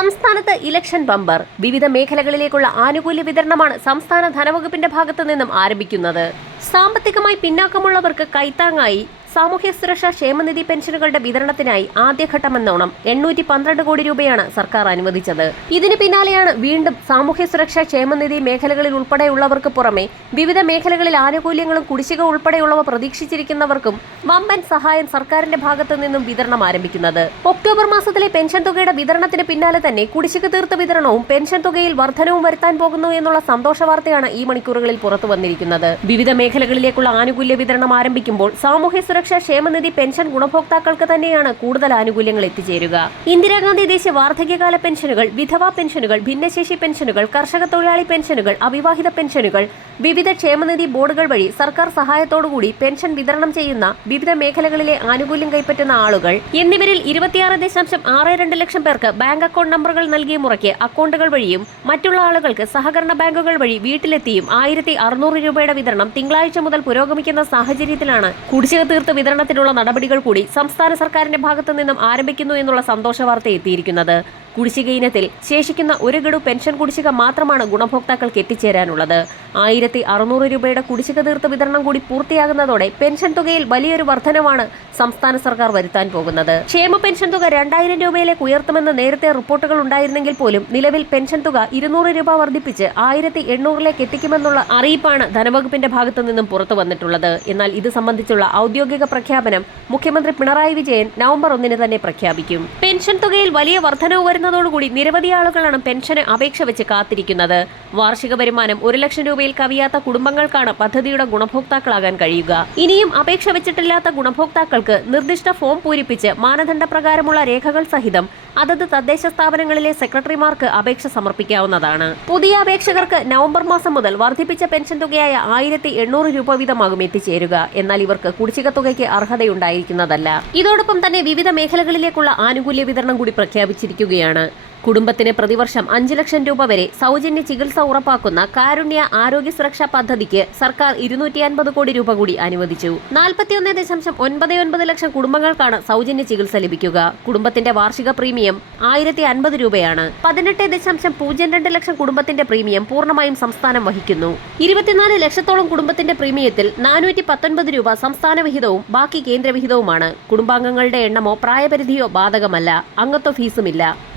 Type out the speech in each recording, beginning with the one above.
സംസ്ഥാനത്ത് election bumper. വിവിധ മേഖലകളിലേക്കുള്ള ആനുകൂല്യ വിതരണമാണ് സംസ്ഥാന ധനവകുപ്പിന്റെ ഭാഗത്തു നിന്നും ആരംഭിക്കുന്നത്. സാമ്പത്തികമായി പിന്നാക്കമുള്ളവർക്ക് കൈത്താങ്ങായി സാമൂഹ്യ സുരക്ഷാ ക്ഷേമനിധി പെൻഷനുകളുടെ വിതരണത്തിനായി ആദ്യഘട്ടമെന്നോണം എണ്ണൂറ്റി പന്ത്രണ്ട് കോടി രൂപയാണ് സർക്കാർ അനുവദിച്ചത്. ഇതിനു പിന്നാലെയാണ് വീണ്ടും സാമൂഹ്യ സുരക്ഷാ ക്ഷേമനിധി മേഖലകളിൽ ഉൾപ്പെടെയുള്ളവർക്ക് പുറമെ വിവിധ മേഖലകളിൽ ആനുകൂല്യങ്ങളും കുടിശ്ശിക ഉൾപ്പെടെയുള്ളവ പ്രതീക്ഷിച്ചിരിക്കുന്നവർക്കും വമ്പൻ സഹായം സർക്കാരിന്റെ ഭാഗത്തു നിന്നും വിതരണം ആരംഭിക്കുന്നത്. ഒക്ടോബർ മാസത്തിലെ പെൻഷൻ തുകയുടെ വിതരണത്തിന് പിന്നാലെ തന്നെ കുടിശ്ശിക തീർത്ത വിതരണവും പെൻഷൻ തുകയിൽ വർധനവും വരുത്താൻ പോകുന്നു എന്നുള്ള സന്തോഷ വാർത്തയാണ് ഈ മണിക്കൂറുകളിൽ പുറത്തു വന്നിരിക്കുന്നത് വിവിധ മേഖലകളിലേക്കുള്ള ആനുകൂല്യ വിതരണം ആരംഭിക്കുമ്പോൾ സാമൂഹ്യ സുരക്ഷാ ക്ഷേമനിധി പെൻഷൻ ഗുണഭോക്താക്കൾക്ക് തന്നെയാണ് കൂടുതൽ ആനുകൂല്യങ്ങൾ എത്തിച്ചേരുക. ഇന്ദിരാഗാന്ധി ദേശീയ വാർദ്ധക്യകാല പെൻഷനുകൾ വിധവാ പെൻഷനുകൾ ഭിന്നശേഷി പെൻഷനുകൾ കർഷക തൊഴിലാളി പെൻഷനുകൾ അവിവാഹിത പെൻഷനുകൾ വിവിധ ക്ഷേമനിധി ബോർഡുകൾ വഴി സർക്കാർ സഹായത്തോടുകൂടി പെൻഷൻ വിതരണം ചെയ്യുന്ന വിവിധ മേഖലകളിലെ ആനുകൂല്യം കൈപ്പറ്റുന്ന ആളുകൾ. എന്നിവരിൽ ഇരുപത്തിയാറ് ദശാംശം ആറ് രണ്ട് ലക്ഷം പേർക്ക് ബാങ്ക് അക്കൗണ്ട് നമ്പറുകൾ നൽകിയ മുറയ്ക്ക് അക്കൗണ്ടുകൾ വഴിയും മറ്റുള്ള ആളുകൾക്ക് സഹകരണ ബാങ്കുകൾ വഴി വീട്ടിലെത്തിയും ആയിരത്തി അറുന്നൂറ് രൂപയുടെ വിതരണം തിങ്കളാഴ്ച മുതൽ പുരോഗമിക്കുന്ന സാഹചര്യത്തിലാണ് കുടിശ്ശിക തീർത്ത വിതരണത്തിനുള്ള നടപടികൾ കൂടി സംസ്ഥാന സർക്കാരിന്റെ ഭാഗത്തു നിന്നും ആരംഭിക്കുന്നു എന്നുള്ള സന്തോഷ വാർത്ത എത്തിയിരിക്കുന്നത്. കുടിശ്ശിക ഇനത്തിൽ ശേഷിക്കുന്ന ഒരു ഗഡു പെൻഷൻ കുടിശ്ശിക മാത്രമാണ് ഗുണഭോക്താക്കൾക്ക് എത്തിച്ചേരാനുള്ളത്. ആയിരത്തി അറുന്നൂറ് രൂപയുടെ കുടിശ്ശിക തീർത്ത വിതരണം കൂടി പൂർത്തിയാകുന്നതോടെ പെൻഷൻ തുകയിൽ വലിയൊരു വർധനവാണ് സംസ്ഥാന സർക്കാർ വരുത്താൻ പോകുന്നത്. ക്ഷേമ പെൻഷൻ തുക രണ്ടായിരം രൂപയിലേക്ക് ഉയർത്തുമെന്ന് നേരത്തെ റിപ്പോർട്ടുകൾ ഉണ്ടായിരുന്നെങ്കിൽ പോലും നിലവിൽ പെൻഷൻ തുക ഇരുന്നൂറ് രൂപ വർദ്ധിപ്പിച്ച് ആയിരത്തി എണ്ണൂറിലേക്ക് എത്തിക്കുമെന്നുള്ള അറിയിപ്പാണ് ധനവകുപ്പിന്റെ ഭാഗത്തു നിന്നും പുറത്തു വന്നിട്ടുള്ളത്. എന്നാൽ ഇത് സംബന്ധിച്ചുള്ള ഔദ്യോഗിക പ്രഖ്യാപനം മുഖ്യമന്ത്രി പിണറായി വിജയൻ നവംബർ ഒന്നിന് തന്നെ പ്രഖ്യാപിക്കും. പെൻഷൻ തുകയിൽ വലിയ വർധനവ് വരുന്നതോടുകൂടി നിരവധി ആളുകളാണ് പെൻഷന് അപേക്ഷ വെച്ച് കാത്തിരിക്കുന്നത്. വാർഷിക വരുമാനം ഒരു ലക്ഷം രൂപയിൽ കവിയാത്ത കുടുംബങ്ങൾക്കാണ് പദ്ധതിയുടെ ഗുണഭോക്താക്കളാകാൻ കഴിയുക. ഇനിയും അപേക്ഷ വെച്ചിട്ടില്ലാത്ത ഗുണഭോക്താക്കൾക്ക് നിർദ്ദിഷ്ട ഫോം പൂരിപ്പിച്ച് മാനദണ്ഡ പ്രകാരമുള്ള രേഖകൾ സഹിതം അതത് തദ്ദേശ സ്ഥാപനങ്ങളിലെ സെക്രട്ടറിമാർക്ക് അപേക്ഷ സമർപ്പിക്കാവുന്നതാണ്. പുതിയ അപേക്ഷകർക്ക് നവംബർ മാസം മുതൽ വർദ്ധിപ്പിച്ച പെൻഷൻ തുകയായ ആയിരത്തി എണ്ണൂറ് രൂപ വീതമാകും എത്തിച്ചേരുക. എന്നാൽ ഇവർക്ക് കുടിശ്ശിക തുകയ്ക്ക് അർഹതയുണ്ടായിരിക്കുന്നതല്ല. ഇതോടൊപ്പം തന്നെ വിവിധ മേഖലകളിലേക്കുള്ള ആനുകൂല്യ വിതരണം കൂടി പ്രഖ്യാപിച്ചിരിക്കുകയാണ്. കുടുംബത്തിന് പ്രതിവർഷം അഞ്ച് ലക്ഷം രൂപ വരെ സൗജന്യ ചികിത്സ ഉറപ്പാക്കുന്ന കാരുണ്യ ആരോഗ്യ സുരക്ഷാ പദ്ധതിക്ക് സർക്കാർ ഇരുന്നൂറ്റി അൻപത് കോടി രൂപ കൂടി അനുവദിച്ചു. നാൽപ്പത്തിയൊന്ന് ദശാംശം ഒൻപത് ഒൻപത് ലക്ഷം കുടുംബങ്ങൾക്കാണ് സൗജന്യ ചികിത്സ ലഭിക്കുക. കുടുംബത്തിന്റെ വാർഷിക പ്രീമിയം ആയിരത്തി അൻപത് രൂപയാണ്. പതിനെട്ട് ദശാംശം പൂജ്യം രണ്ട് ലക്ഷം കുടുംബത്തിന്റെ പ്രീമിയം പൂർണമായും സംസ്ഥാനം വഹിക്കുന്നു. ഇരുപത്തിനാല് ലക്ഷത്തോളം കുടുംബത്തിന്റെ പ്രീമിയത്തിൽ നാനൂറ്റി പത്തൊൻപത് രൂപ സംസ്ഥാന വിഹിതവും ബാക്കി കേന്ദ്രവിഹിതവുമാണ്. കുടുംബാംഗങ്ങളുടെ എണ്ണമോ പ്രായപരിധിയോ ബാധകമല്ല. അംഗത്വ ഫീസുമില്ല.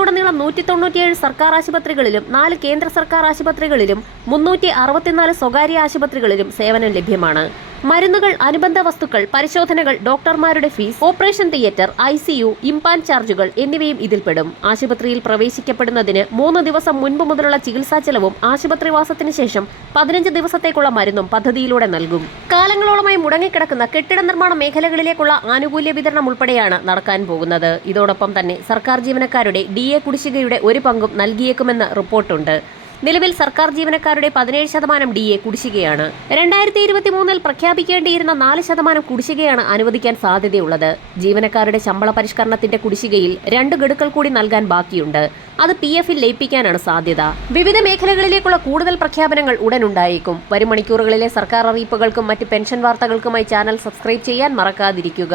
കേരളത്തിലുടനീളം നൂറ്റി തൊണ്ണൂറ്റിയേഴ് സർക്കാർ ആശുപത്രികളിലും നാല് കേന്ദ്ര സർക്കാർ ആശുപത്രികളിലും മുന്നൂറ്റി അറുപത്തിനാല് സ്വകാര്യ ആശുപത്രികളിലും സേവനം ലഭ്യമാണ്. മരുന്നുകൾ അനുബന്ധ വസ്തുക്കൾ പരിശോധനകൾ ഡോക്ടർമാരുടെ fees operation theatre I C U ഇംപാൻ ചാർജുകൾ എന്നിവയും ഇതിൽപ്പെടും. ആശുപത്രിയിൽ പ്രവേശിക്കപ്പെടുന്നതിന് മൂന്ന് ദിവസം മുൻപ് മുതലുള്ള ചികിത്സാ ചെലവും ആശുപത്രിവാസത്തിന് ശേഷം പതിനഞ്ച് ദിവസത്തേക്കുള്ള മരുന്നും പദ്ധതിയിലൂടെ നൽകും. കാലങ്ങളോളമായി മുടങ്ങിക്കിടക്കുന്ന കെട്ടിട നിർമ്മാണ മേഖലകളിലേക്കുള്ള ആനുകൂല്യ വിതരണം ഉൾപ്പെടെയാണ് നടക്കാൻ പോകുന്നത്. ഇതോടൊപ്പം തന്നെ സർക്കാർ ജീവനക്കാരുടെ ഡി എ കുടിശ്ശികയുടെ ഒരു പങ്കും നൽകിയേക്കുമെന്ന് റിപ്പോർട്ടുണ്ട്. നിലവിൽ സർക്കാർ ജീവനക്കാരുടെ പതിനേഴ് ശതമാനം ഡി എ കുടിശ്ശികയാണ്. രണ്ടായിരത്തി ഇരുപത്തി മൂന്നിൽ പ്രഖ്യാപിക്കേണ്ടിയിരുന്ന നാല് ശതമാനം കുടിശ്ശികയാണ് അനുവദിക്കാൻ സാധ്യതയുള്ളത്. ജീവനക്കാരുടെ ശമ്പള പരിഷ്കരണത്തിന്റെ കുടിശ്ശികയിൽ രണ്ട് ഗഡുക്കൾ കൂടി നൽകാൻ ബാക്കിയുണ്ട്. അത് പി എഫിൽ ലയിപ്പിക്കാനാണ് സാധ്യത. വിവിധ മേഖലകളിലേക്കുള്ള കൂടുതൽ പ്രഖ്യാപനങ്ങൾ ഉടൻ ഉണ്ടായേക്കും വരും മണിക്കൂറുകളിലെ സർക്കാർ അറിയിപ്പുകൾക്കും മറ്റ് പെൻഷൻ വാർത്തകൾക്കുമായി ചാനൽ സബ്സ്ക്രൈബ് ചെയ്യാൻ മറക്കാതിരിക്കുക.